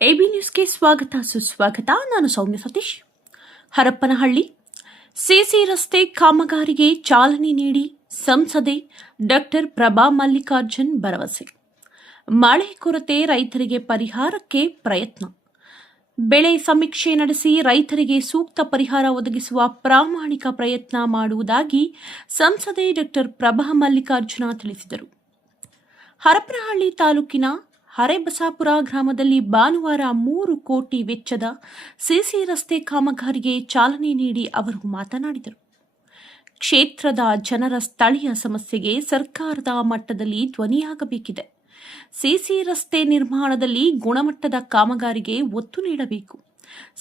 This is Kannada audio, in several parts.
ಎಬಿ ನ್ಯೂಸ್ಗೆ ಸ್ವಾಗತ ಸುಸ್ವಾಗತ. ನಾನು ಸೌಮ್ಯ ಸತೀಶ್. ಹರಪ್ಪನಹಳ್ಳಿ ಸಿಸಿ ರಸ್ತೆ ಕಾಮಗಾರಿಗೆ ಚಾಲನೆ ನೀಡಿ ಸಂಸದೆ ಡಾಕ್ಟರ್ ಪ್ರಭಾ ಮಲ್ಲಿಕಾರ್ಜುನ್ ಭರವಸೆ. ಮಳೆ ಕೊರತೆ ರೈತರಿಗೆ ಪರಿಹಾರಕ್ಕೆ ಪ್ರಯತ್ನ. ಬೆಳೆ ಸಮೀಕ್ಷೆ ನಡೆಸಿ ರೈತರಿಗೆ ಸೂಕ್ತ ಪರಿಹಾರ ಒದಗಿಸುವ ಪ್ರಾಮಾಣಿಕ ಪ್ರಯತ್ನ ಮಾಡುವುದಾಗಿ ಸಂಸದೆ ಡಾಕ್ಟರ್ ಪ್ರಭಾ ಮಲ್ಲಿಕಾರ್ಜುನ ತಿಳಿಸಿದರು. ಹರಪನಹಳ್ಳಿ ತಾಲೂಕಿನ ಹರೇಬಸಾಪುರ ಗ್ರಾಮದಲ್ಲಿ ಭಾನುವಾರ 3 ಕೋಟಿ ವೆಚ್ಚದ ಸಿಸಿ ರಸ್ತೆ ಕಾಮಗಾರಿಗೆ ಚಾಲನೆ ನೀಡಿ ಅವರು ಮಾತನಾಡಿದರು. ಕ್ಷೇತ್ರದ ಜನರ ಸ್ಥಳೀಯ ಸಮಸ್ಯೆಗೆ ಸರ್ಕಾರದ ಮಟ್ಟದಲ್ಲಿ ಧ್ವನಿಯಾಗಬೇಕಿದೆ. ಸಿಸಿ ರಸ್ತೆ ನಿರ್ಮಾಣದಲ್ಲಿ ಗುಣಮಟ್ಟದ ಕಾಮಗಾರಿಗೆ ಒತ್ತು ನೀಡಬೇಕು.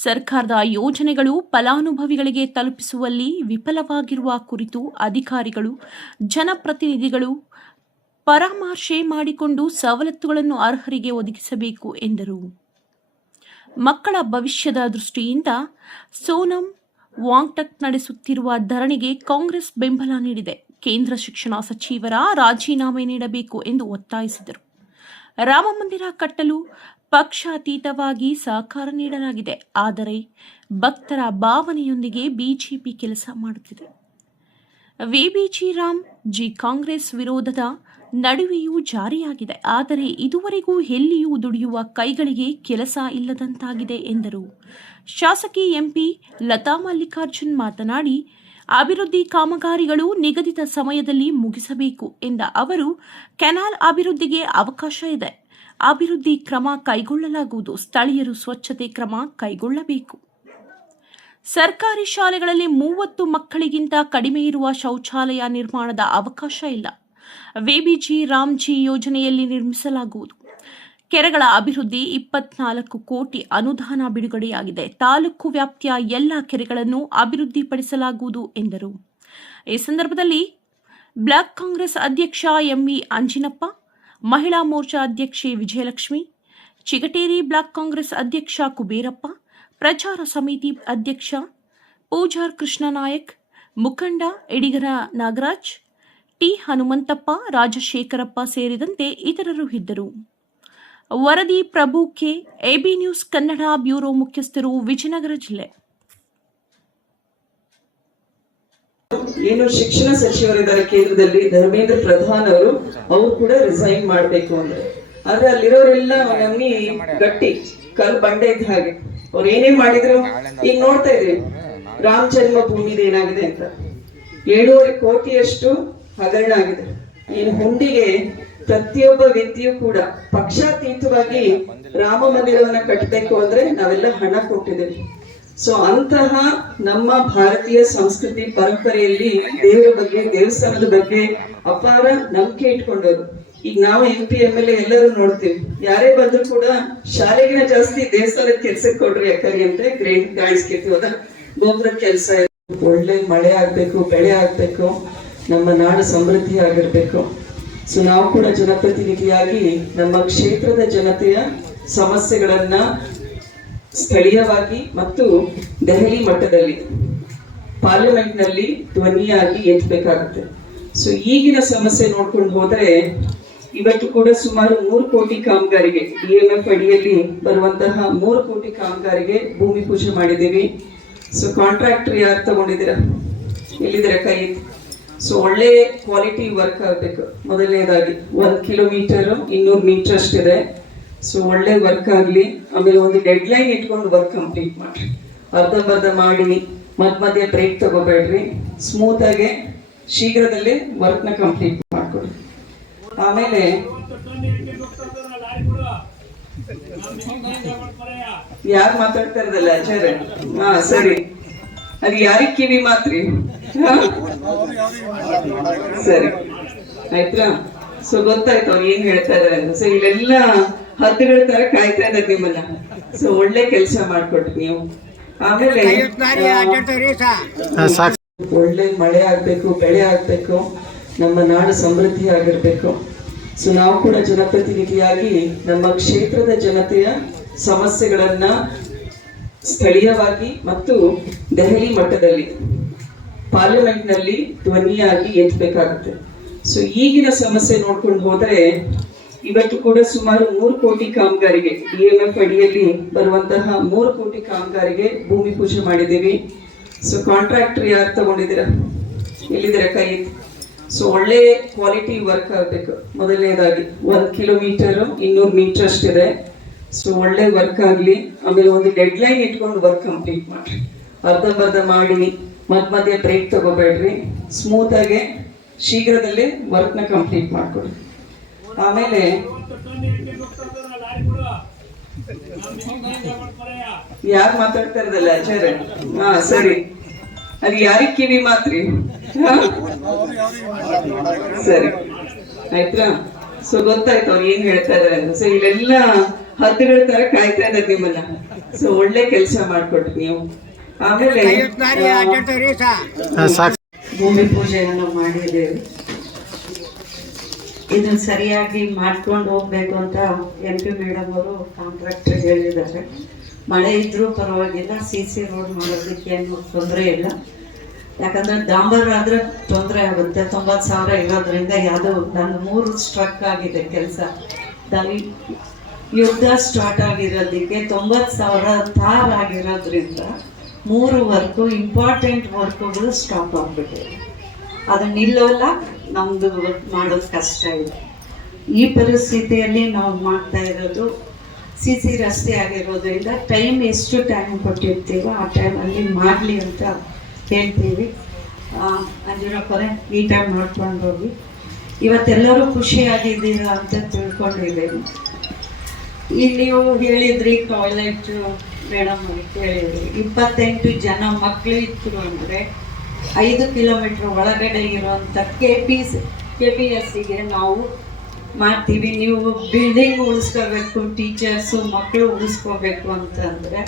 ಸರ್ಕಾರದ ಯೋಜನೆಗಳು ಫಲಾನುಭವಿಗಳಿಗೆ ತಲುಪಿಸುವಲ್ಲಿ ವಿಫಲವಾಗಿರುವ ಕುರಿತು ಅಧಿಕಾರಿಗಳು, ಜನಪ್ರತಿನಿಧಿಗಳು ಪರಾಮರ್ಶೆ ಮಾಡಿಕೊಂಡು ಸವಲತ್ತುಗಳನ್ನು ಅರ್ಹರಿಗೆ ಒದಗಿಸಬೇಕು ಎಂದರು. ಮಕ್ಕಳ ಭವಿಷ್ಯದ ದೃಷ್ಟಿಯಿಂದ ಸೋನಂ ವಾಂಗ್ಟಕ್ ನಡೆಸುತ್ತಿರುವ ಧರಣಿಗೆ ಕಾಂಗ್ರೆಸ್ ಬೆಂಬಲ ನೀಡಿದೆ. ಕೇಂದ್ರ ಶಿಕ್ಷಣ ಸಚಿವರ ರಾಜೀನಾಮೆ ನೀಡಬೇಕು ಎಂದು ಒತ್ತಾಯಿಸಿದರು. ರಾಮಮಂದಿರ ಕಟ್ಟಲು ಪಕ್ಷಾತೀತವಾಗಿ ಸಹಕಾರ ನೀಡಲಾಗಿದೆ, ಆದರೆ ಭಕ್ತರ ಭಾವನೆಯೊಂದಿಗೆ ಬಿಜೆಪಿ ಕೆಲಸ ಮಾಡುತ್ತಿದೆ. ವಿಬಿಜಿ ರಾಮ್ ಜಿ ಕಾಂಗ್ರೆಸ್ ವಿರೋಧದ ನಡುವೆಯೂ ಜಾರಿಯಾಗಿದೆ, ಆದರೆ ಇದುವರೆಗೂ ಎಲ್ಲಿಯೂ ದುಡಿಯುವ ಕೈಗಳಿಗೆ ಕೆಲಸ ಇಲ್ಲದಂತಾಗಿದೆ ಎಂದರು. ಶಾಸಕಿ ಎಂಪಿ ಲತಾ ಮಲ್ಲಿಕಾರ್ಜುನ್ ಮಾತನಾಡಿ, ಅಭಿವೃದ್ಧಿ ಕಾಮಗಾರಿಗಳು ನಿಗದಿತ ಸಮಯದಲ್ಲಿ ಮುಗಿಸಬೇಕು ಎಂದ ಅವರು, ಕೆನಾಲ್ ಅಭಿವೃದ್ಧಿಗೆ ಅವಕಾಶ ಇದೆ, ಅಭಿವೃದ್ಧಿ ಕ್ರಮ ಕೈಗೊಳ್ಳಲಾಗುವುದು, ಸ್ಥಳೀಯರು ಸ್ವಚ್ಛತೆ ಕ್ರಮ ಕೈಗೊಳ್ಳಬೇಕು. ಸರ್ಕಾರಿ ಶಾಲೆಗಳಲ್ಲಿ 30 ಮಕ್ಕಳಿಗಿಂತ ಕಡಿಮೆ ಇರುವ ಶೌಚಾಲಯ ನಿರ್ಮಾಣದ ಅವಕಾಶ ಇಲ್ಲ. ವಿಬಿಜಿ ರಾಮ್ಜಿ ಯೋಜನೆಯಲ್ಲಿ ನಿರ್ಮಿಸಲಾಗುವುದು. ಕೆರೆಗಳ ಅಭಿವೃದ್ಧಿ 24 ಕೋಟಿ ಅನುದಾನ ಬಿಡುಗಡೆಯಾಗಿದೆ. ತಾಲೂಕು ವ್ಯಾಪ್ತಿಯ ಎಲ್ಲ ಕೆರೆಗಳನ್ನು ಅಭಿವೃದ್ಧಿಪಡಿಸಲಾಗುವುದು ಎಂದರು. ಈ ಸಂದರ್ಭದಲ್ಲಿ ಬ್ಲಾಕ್ ಕಾಂಗ್ರೆಸ್ ಅಧ್ಯಕ್ಷ ಎಂವಿ ಅಂಜಿನಪ್ಪ, ಮಹಿಳಾ ಮೋರ್ಚಾ ಅಧ್ಯಕ್ಷೆ ವಿಜಯಲಕ್ಷ್ಮಿ, ಚಿಗಟೇರಿ ಬ್ಲಾಕ್ ಕಾಂಗ್ರೆಸ್ ಅಧ್ಯಕ್ಷ ಕುಬೇರಪ್ಪ, ಪ್ರಚಾರ ಸಮಿತಿ ಅಧ್ಯಕ್ಷ ಪೂಜಾರ್ ಕೃಷ್ಣನಾಯಕ್, ಮುಖಂಡ ಎಡಿಗರ ನಾಗರಾಜ್, ಟಿ ಹನುಮಂತಪ್ಪ, ರಾಜಶೇಖರಪ್ಪ ಸೇರಿದಂತೆ ಇತರರು ಇದ್ದರು. ವರದಿ Prabhu K, AB news Kannada bureau ಮುಖ್ಯಸ್ಥರು, ವಿಜಯನಗರ ಜಿಲ್ಲೆ. ಏನು ಶಿಕ್ಷಣ ಸಚಿವರಿದ್ದಾರೆ ಕೇಂದ್ರದಲ್ಲಿ, ಧರ್ಮೇಂದ್ರ ಪ್ರಧಾನ್ ಅವರು ಕೂಡ ರಿಸೈನ್ ಮಾಡಬೇಕು ಅಂದ್ರೆ, ಆದ್ರೆ ಅಲ್ಲಿರೋರೆಲ್ಲ ನಮ್ಮಿ ಗಟ್ಟಿ ಕಲ್ ಬಂಡೆ ಇದ್ದ ಹಾಗೆ. ಅವ್ರು ಏನೇ ಮಾಡಿದ್ರು ಈಗ ನೋಡ್ತಾ ಇದ್ರಿ ರಾಮ ಜನ್ಮಭೂಮಿದು ಏನಾಗಿದೆ ಅಂತ. 7.5 ಕೋಟಿಯಷ್ಟು ಹಗರಣ ಆಗಿದೆ. ಇನ್ನು ಹುಂಡಿಗೆ ಪ್ರತಿಯೊಬ್ಬ ವ್ಯಕ್ತಿಯೂ ಕೂಡ ಪಕ್ಷಾತೀತವಾಗಿ ರಾಮ ಮಂದಿರವನ್ನ ಕಟ್ಟಬೇಕು ಅಂದ್ರೆ ನಾವೆಲ್ಲ ಹಣ ಕೊಟ್ಟಿದ್ದೇವೆ. ಸೊ ಅಂತಹ ನಮ್ಮ ಭಾರತೀಯ ಸಂಸ್ಕೃತಿ ಪರಂಪರೆಯಲ್ಲಿ ದೇವರ ಬಗ್ಗೆ, ದೇವಸ್ಥಾನದ ಬಗ್ಗೆ ಅಪಾರ ನಂಬಿಕೆ ಇಟ್ಕೊಂಡವರು. ಈಗ ನಾವು MP MLA ಎಲ್ಲರೂ ನೋಡ್ತೀವಿ, ಯಾರೇ ಬಂದ್ರು ಕೂಡ ಶಾಲೆಗಿನ ಜಾಸ್ತಿ ದೇವಸ್ಥಾನದ ಕೆಲ್ಸಕ್ಕೆ ಕೊಡ್ರಿ ಯಾಕರಿ ಅಂತ ಗಾಯಿಸ್ಕೇತೀವಿ. ಅದ ಗೋಪುರದ ಕೆಲಸ, ಒಳ್ಳೆ ಮಳೆ ಆಗ್ಬೇಕು, ಬೆಳೆ ಆಗ್ಬೇಕು, ನಮ್ಮ ನಾಡು ಸಮೃದ್ಧಿ ಆಗಿರ್ಬೇಕು. ಸೊ ನಾವು ಕೂಡ ಜನಪ್ರತಿನಿಧಿಯಾಗಿ ನಮ್ಮ ಕ್ಷೇತ್ರದ ಜನತೆಯ ಸಮಸ್ಯೆಗಳನ್ನ ಸ್ಥಳೀಯವಾಗಿ ಮತ್ತು ದೆಹಲಿ ಮಟ್ಟದಲ್ಲಿ ಪಾರ್ಲಿಮೆಂಟ್ ನಲ್ಲಿ ಧ್ವನಿಯಾಗಿ ಎತ್ತಬೇಕಾಗುತ್ತೆ. ಸೊ ಈಗಿನ ಸಮಸ್ಯೆ ನೋಡ್ಕೊಂಡು ಹೋದ್ರೆ ಇವತ್ತು ಕೂಡ ಸುಮಾರು 3 ಕೋಟಿ ಕಾಮಗಾರಿಗೆ, DMF ಅಡಿಯಲ್ಲಿ ಬರುವಂತಹ 3 ಕೋಟಿ ಕಾಮಗಾರಿಗೆ ಭೂಮಿ ಪೂಜೆ ಮಾಡಿದ್ದೀವಿ. ಸೊ ಕಾಂಟ್ರಾಕ್ಟರ್ ಯಾರು ತಗೊಂಡಿದ್ದೀರಾ, ಎಲ್ಲಿದ್ದೀರಾ ಕೈ? ಸೊ ಒಳ್ಳೆ ಕ್ವಾಲಿಟಿ ವರ್ಕ್ ಆಗಬೇಕು. ಮೊದಲನೇದಾಗಿ 1 ಕಿಲೋಮೀಟರ್ 200 ಮೀಟರ್ ಅಷ್ಟಿದೆ. ಸೊ ಒಳ್ಳೆ ವರ್ಕ್ ಆಗಲಿ. ಆಮೇಲೆ ಒಂದು ಡೆಡ್ ಲೈನ್ ಇಟ್ಕೊಂಡು ವರ್ಕ್ ಕಂಪ್ಲೀಟ್ ಮಾಡ್ರಿ. ಅರ್ಧಂಬರ್ಧ ಮಾಡಿ ಮಧ್ಯ ಬ್ರೇಕ್ ತಗೋಬೇಡ್ರಿ. ಸ್ಮೂತ್ ಆಗಿ ಶೀಘ್ರದಲ್ಲೇ ವರ್ಕ್ನ ಕಂಪ್ಲೀಟ್ ಮಾಡ್ಕೊಡಿ. ಆಮೇಲೆ ಯಾರು ಮಾತಾಡ್ತಾ ಇರೋದಲ್ಲ ಆಚಾರ್ಯ? ಹಾ ಸರಿ, ಅದು ಯಾರಿಗೆ ಕಿವಿ ಮಾತ್ರಿ? ಸರಿ ಆಯ್ತಾ? ಸೊ ಗೊತ್ತಾಯ್ತು ಅವ್ರು ಏನ್ ಹೇಳ್ತಾ ಇದಾರೆ ಅಂತ. ಸೊ ಇಲ್ಲೆಲ್ಲ ಹದ್ದುಗಳ ತರ ಕಾಯ್ತಾ ಇದ್ದಾರೆ ನಿಮ್ಮನ್ನ. ಸೊ ಒಳ್ಳೆ ಕೆಲಸ ಮಾಡ್ಕೊಟ್ರಿ ನೀವು. ಆಮೇಲೆ ಒಳ್ಳೆ ಮಳೆ ಆಗ್ಬೇಕು, ಬೆಳೆ ಆಗ್ಬೇಕು, ನಮ್ಮ ನಾಡು ಸಮೃದ್ಧಿ ಆಗಿರ್ಬೇಕು. ಸೊ ನಾವು ಕೂಡ ಜನಪ್ರತಿನಿಧಿಯಾಗಿ ನಮ್ಮ ಕ್ಷೇತ್ರದ ಜನತೆಯ ಸಮಸ್ಯೆಗಳನ್ನ ಸ್ಥಳೀಯವಾಗಿ ಮತ್ತು ದೆಹಲಿ ಮಟ್ಟದಲ್ಲಿ ಪಾರ್ಲಿಮೆಂಟ್ ನಲ್ಲಿ ಧ್ವನಿಯಾಗಿ ಎತ್ತಬೇಕಾಗುತ್ತೆ. ಸೊ ಈಗಿನ ಸಮಸ್ಯೆ ನೋಡ್ಕೊಂಡು ಹೋದ್ರೆ ಇವತ್ತು ಕೂಡ ಸುಮಾರು 3 ಕೋಟಿ ಕಾಮಗಾರಿಗೆ DMF ಅಡಿಯಲ್ಲಿ ಬರುವಂತಹ 3 ಕೋಟಿ ಕಾಮಗಾರಿಗೆ ಭೂಮಿ ಪೂಜೆ ಮಾಡಿದ್ದೀವಿ. ಸೊ ಕಾಂಟ್ರಾಕ್ಟರ್ ಯಾರು ತಗೊಂಡಿದ್ದೀರಾ, ಎಲ್ಲಿದ್ದೀರಾ ಕೈ? ಸೊ ಒಳ್ಳೆ ಕ್ವಾಲಿಟಿ ವರ್ಕ್ ಆಗಬೇಕು. ಮೊದಲನೇದಾಗಿ 1 ಕಿಲೋಮೀಟರ್ 200 ಮೀಟರ್ ಅಷ್ಟಿದೆ. ಸೊ ಒಳ್ಳೆ ವರ್ಕ್ ಆಗಲಿ. ಆಮೇಲೆ ಒಂದು ಡೆಡ್ ಲೈನ್ ಇಟ್ಕೊಂಡು ವರ್ಕ್ ಕಂಪ್ಲೀಟ್ ಮಾಡ್ರಿ. ಅರ್ಧಂಬರ್ಧ ಮಾಡಿ ಮಧ್ಯ ಬ್ರೇಕ್ ತಗೋಬೇಡ್ರಿ. ಸ್ಮೂತ್ ಆಗಿ ಶೀಘ್ರದಲ್ಲೇ ವರ್ಕ್ನ ಕಂಪ್ಲೀಟ್ ಮಾಡ್ಕೊಡಿ. ಆಮೇಲೆ ಯಾರು ಮಾತಾಡ್ತಾ ಇರೋದಲ್ಲ ಆಚಾರ್ಯ? ಹಾ ಸರಿ, ಅದು ಯಾರಿಗೆ ಕಿವಿ ಮಾತ್ರಿ? ಸರಿ ಆಯ್ತಾ? ಸೊ ಗೊತ್ತಾಯ್ತು ಅವ್ರು ಏನ್ ಹೇಳ್ತಾ ಇದಾರೆ ಅಂತ. ಸೊ ಇಲ್ಲೆಲ್ಲ ಹದ್ದುಗಳ ತರ ಕಾಯ್ತಾ ಇದ್ದಾರೆ ನಿಮ್ಮನ್ನ. ಸೊ ಒಳ್ಳೆ ಕೆಲಸ ಮಾಡ್ಕೊಟ್ರಿ ನೀವು. ಆಮೇಲೆ ಭೂಮಿ ಪೂಜೆಯನ್ನು ಮಾಡಿದ್ದೇವೆ. ಇದನ್ನ ಸರಿಯಾಗಿ ಮಾಡ್ಕೊಂಡು ಹೋಗ್ಬೇಕು ಅಂತ MP ಮೇಡಮ್ ಅವರು ಕಾಂಟ್ರಾಕ್ಟರ್ ಹೇಳಿದ್ದಾರೆ. ಮಳೆ ಇದ್ರೂ ಪರವಾಗಿಲ್ಲ, CC ರೋಡ್ ಮಾಡೋದಕ್ಕೆ ಏನು ತೊಂದರೆ ಇಲ್ಲ. ಯಾಕಂದ್ರೆ ಡಾಂಬರ್ ಆದ್ರೆ ತೊಂದರೆ ಆಗುತ್ತೆ. 90,000 ಇರೋದ್ರಿಂದ ಯಾವುದು ನನ್ನ 3 ಸ್ಟ್ರಕ್ ಆಗಿದೆ ಕೆಲಸ. ಯುದ್ಧ ಸ್ಟಾರ್ಟ್ ಆಗಿರೋದಕ್ಕೆ 90,000 ತಾರ್ ಆಗಿರೋದ್ರಿಂದ 3 ವರ್ಕು ಇಂಪಾರ್ಟೆಂಟ್ ವರ್ಕ್ಗಳು ಸ್ಟಾಪ್ ಆಗ್ಬಿಟ್ಟಿದೆ. ಅದು ನಿಲ್ಲೋಲ್ಲ, ನಮ್ದು ಮಾಡೋದು ಕಷ್ಟ ಇದೆ. ಈ ಪರಿಸ್ಥಿತಿಯಲ್ಲಿ ನಾವು ಮಾಡ್ತಾ ಇರೋದು CC ರಸ್ತೆ ಆಗಿರೋದ್ರಿಂದ ಎಷ್ಟು ಟೈಮ್ ಕೊಟ್ಟಿರ್ತೀವೋ ಆ ಟೈಮಲ್ಲಿ ಮಾಡಲಿ ಅಂತ ಹೇಳ್ತೀವಿ. ಅಂಜನಪ್ಪರೇ ನೀಟಾಗಿ ಮಾಡ್ಕೊಂಡು ಹೋಗಿ. ಇವತ್ತೆಲ್ಲರೂ ಖುಷಿಯಾಗಿದ್ದೀರಾ ಅಂತ ತಿಳ್ಕೊಂಡಿದ್ದೇವೆ. ಈಗ ನೀವು ಹೇಳಿದ್ರಿ ಟಾಯ್ಲೆಟ್ ಮೇಡಮ್ ಹೇಳಿದ್ರಿ 28 ಜನ ಮಕ್ಕಳು ಇತ್ತು ಅಂದರೆ 5 ಕಿಲೋಮೀಟರ್ ಒಳಗಡೆ ಇರುವಂಥ KPSಗೆ ನಾವು ಮಾಡ್ತೀವಿ. ನೀವು ಬಿಲ್ಡಿಂಗ್ ಉಳಿಸ್ಕೋಬೇಕು, ಟೀಚರ್ಸು ಮಕ್ಕಳು ಉಳಿಸ್ಕೋಬೇಕು ಅಂತಂದರೆ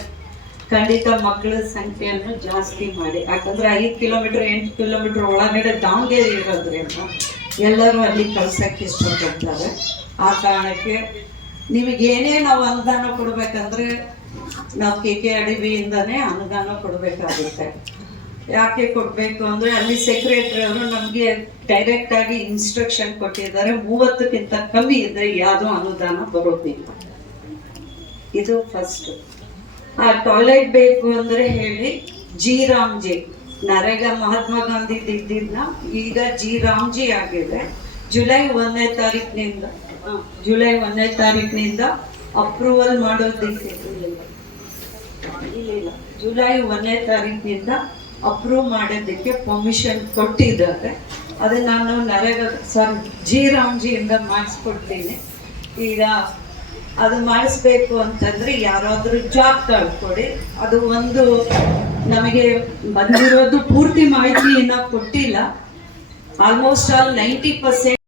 ಖಂಡಿತ ಮಕ್ಕಳ ಸಂಖ್ಯೆಯನ್ನು ಜಾಸ್ತಿ ಮಾಡಿ. ಯಾಕಂದರೆ 5 ಕಿಲೋಮೀಟರ್ 8 ಕಿಲೋಮೀಟರ್ ಒಳಗಡೆ ದಾವಣಗೆರೆ ಇರೋದ್ರಿಂದ ಎಲ್ಲರೂ ಅಲ್ಲಿ ಕಳ್ಸೋಕ್ಕೆ ಇಷ್ಟಪಡ್ತಾರೆ. ಆ ಕಾರಣಕ್ಕೆ ನಿಮಗೇನೇ ನಾವು ಅನುದಾನ ಕೊಡಬೇಕಂದ್ರೆ ನಾವು KKRDBಯಿಂದನೇ ಅನುದಾನ ಕೊಡಬೇಕಾಗುತ್ತೆ. ಯಾಕೆ ಕೊಡಬೇಕು ಅಂದರೆ ಅಲ್ಲಿ ಸೆಕ್ರೆಟರಿ ಅವರು ನಮಗೆ ಡೈರೆಕ್ಟಾಗಿ ಇನ್ಸ್ಟ್ರಕ್ಷನ್ ಕೊಟ್ಟಿದ್ದಾರೆ, 30ಕ್ಕಿಂತ ಕಮ್ಮಿ ಇದ್ದರೆ ಯಾವುದೂ ಅನುದಾನ ಬರೋದಿಲ್ಲ. ಇದು ಫಸ್ಟ್. ಆ ಟಾಯ್ಲೆಟ್ ಬೇಕು ಅಂದರೆ ಹೇಳಿ G ನರೇಗಾ ಮಹಾತ್ಮ ಗಾಂಧಿ ಇದ್ದಿದ್ನ ಈಗ G ಆಗಿದೆ. ಜುಲೈ 1ನೇ ತಾರೀಕಿನಿಂದ ಅಪ್ರೂವಲ್ ಮಾಡೋದಕ್ಕೆ ಜುಲೈ 1ನೇ ತಾರೀಕಿನಿಂದ ಅಪ್ರೂವ್ ಮಾಡೋದಕ್ಕೆ ಪರ್ಮಿಷನ್ ಕೊಟ್ಟಿದ್ದಾರೆ. ಅದು ನಾನು ನರೇಗಾ G ಮಾಡಿಸ್ಕೊಡ್ತೀನಿ. ಈಗ ಅದು ಮಾಡಿಸ್ಬೇಕು ಅಂತಂದ್ರೆ ಯಾರಾದರೂ ಜಾಬ್ ಕಾರ್ಡ್ ಕೊಡಿ. ಅದು ಒಂದು ನಮಗೆ ಬಂದಿರೋದು ಪೂರ್ತಿ ಮಾಹಿತಿ ಇನ್ನೂ ಕೊಟ್ಟಿಲ್ಲ. Almost all 90%